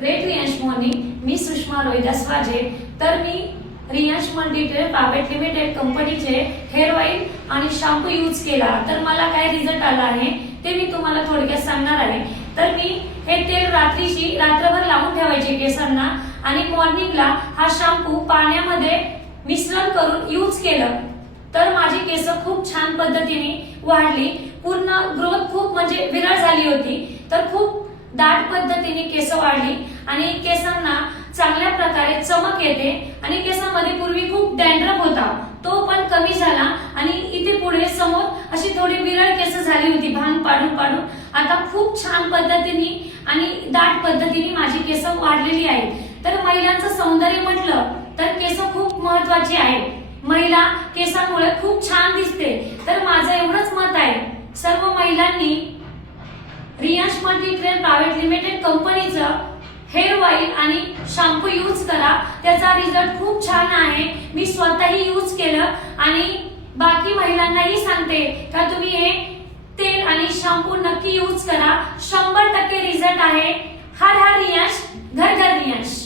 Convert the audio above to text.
Great Riyansh morning, मी सुषमा रोहिदास वाजे। तर मी Riyansh multitrade private limited कंपनीचे हेअर ऑइल आणि शॅम्पू यूज केला, तर मला काय रिझल्ट आला आहे ते मी तुम्हाला थोडक्यात सांगणार आहे। तर मी हे तेल रात्रभर लावून ठेवायचे केसांना आणि मॉर्निंगला हा शॅम्पू पाण्यामध्ये मिश्रण करून यूज केलं, तर माझी केस खूप छान पद्धतीने वाढली। पूर्ण ग्रोथ खूप म्हणजे विरळ झाली होती, तर खूप दाट पद्धतीने केस वाढली आणि केसांना चांगल्या प्रकारे चमक येते आणि केसांमध्ये पूर्वी खूप डॅन्ड्रफ होता, तो पण कमी झाला आणि इथे पुढे समोर अशी थोडी विरळ केस झाली होती भांग पाडून पाडून। आता खूप छान पद्धतीने आणि दाट पद्धतीने माझी केस वाढलेली आहेत। तर महिलांचं सौंदर्य म्हटलं तर केस खूप महत्त्वाची आहे। महिला केसांमुळे खूप छान दिसते, तर माझं एवढंच मत आहे, सर्व महिलांनी रियांश मल्टीट्रेड प्रायव्हेट लिमिटेड कंपनीचं हेअर ऑइल आणि शॅम्पू यूज करा, त्याचा रिझल्ट खूप छान आहे। मी स्वतःही यूज केलं आणि बाकी महिलांनाही सांगते का तुम्ही हे तेल आणि शॅम्पू नक्की यूज करा, 100% रिझल्ट आहे। हर हर रियांश, घर घर रियांश।